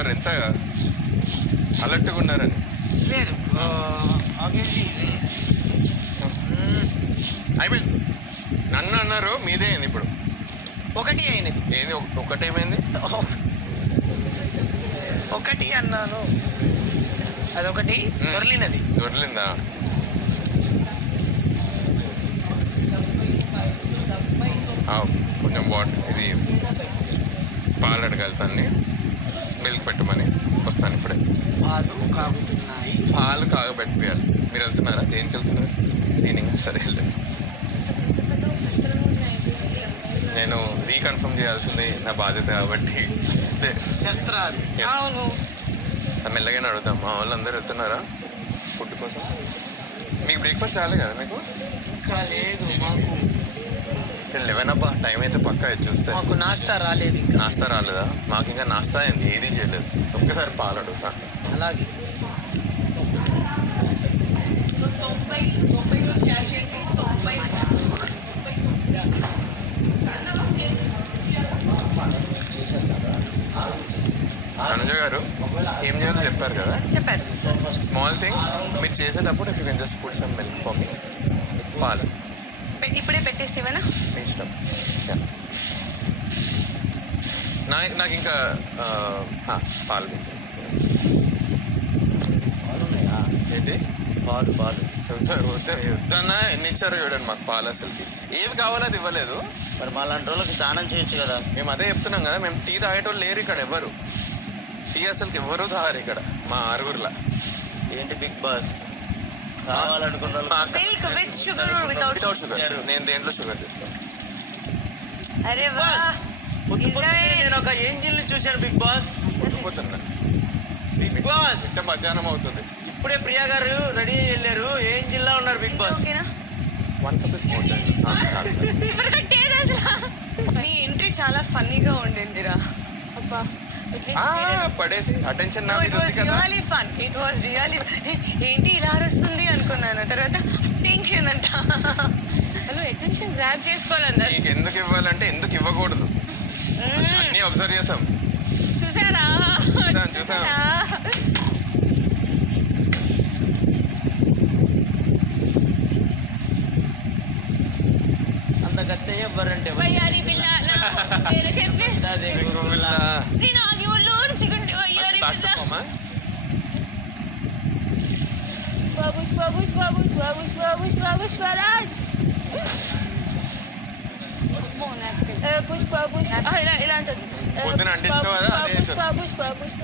ఉన్నారు, ఎంత అలర్ట్గా ఉన్నారని. లేదు అయిపోయింది. నన్ను అన్నారు, మీదే అయింది ఇప్పుడు. ఒకటి అయినది. ఏది ఒకటేమైంది? ఒకటి అన్నాను, అదొకటి దొరికినది. దొరికిందా? కొంచెం వాటర్, ఇది పాలు అడగాలి, మిల్క్ పెట్టమని. వస్తాను ఇప్పుడే. పాలు కాగుతున్నాయి. పాలు కాగబెట్టియాలి. మీరు వెళ్తున్నారా? దేనికి వెళ్తున్నారు? క్లీనింగ్. సరే వెళ్ళండి. నేను రీకన్ఫర్మ్ చేయాల్సింది నా బాధ్యత కాబట్టి శస్త్రాలు. అవును, మెల్లగానే అడుగుతాం. మా వాళ్ళు అందరూ వెళ్తున్నారా ఫుడ్ కోసం? మీకు బ్రేక్ఫాస్ట్ రాలే కదా మీకు? లేదు మాకు. 11 అబ్బా, టైం అయితే పక్కా చూస్తే. మాకు నాస్తా రాలేదు. నాస్తా రాలేదా? మాకు ఇంకా నాస్తా అయింది, ఏది చేయలేదు. ఒక్కసారి పాలు అడుగుతా. అలాగే. అనుజ గారు ఏం చేయాలో చెప్పారు కదా? చెప్పారు. స్మాల్ థింగ్ మీరు చేసేటప్పుడు if you can just put some milk for me. పాలు ఇప్పుడే పెట్టేస్తేవేనా? మీ ఇష్టం. నాకు ఇంకా పాలు ఏంటి? పాలు వద్దన్నా ఎన్ని ఇచ్చారో చూడండి మాకు పాలు. అసలుకి ఏవి కావాలో అది ఇవ్వలేదు. మరి మా లాంటి వాళ్ళకి స్నానం చేయొచ్చు కదా. మేము అదే చెప్తున్నాం కదా, మేము టీ తాగేటోళ్ళు లేరు ఇక్కడ ఎవరు. టీ అసలుకి ఎవరు తాగారు ఇక్కడ మా ఆరుగురులా. ఏంటి బిగ్ బాస్ కావాలనుకున్న milk with sugar or without sugar? నేను దేంట్లో షుగర్ తీస్తాను. అరే వా, నేను ఒక ఏంజిల్ ని చూశాను బిగ్ బాస్. పొద్దున్న బిగ్ బాస్ అంటే మధ్యాహ్నం అవుతుంది. ఇప్పుడే ప్రియా గారు రెడీ వెళ్ళారు. ఏంజిల్ లా ఉన్నారు బిగ్ బాస్. ఓకేనా? 1 కప్ నీ ఎంట్రీ చాలా ఫన్నీగా ఉండిందిరా. పడేసి అటెన్షన్ ఏంటి ఇలా అరుస్తుంది అనుకున్నాను. తర్వాత టెన్షన్ అంట. హలో, అటెన్షన్ గ్రాబ్ చేసుకోవాలన్నా. నీకు ఎందుకు ఇవ్వాలంటే ఎందుకు ఇవ్వకూడదు అన్నీ అబ్జర్వ్ చేసాం. చూసారా? చూసాం. అంత గట్టి ఎవ్వరంటే వయ్యారి పిల్ల చెప్పి నేను ఆగి ఒళ్ళు ఊడ్చుకుంటే వయ్యారి పిల్ల. బాబుష్ బాబుష్ బాబుష్ బాబుష్ బాబుష్ బాబుష్ స్వరాజ్ పుష్ప పుష్ప ఇలా ఇలా అంటారు. పొద్దున అంటించుకో కదా, అదే పుష్ప పుష్ప పుష్ప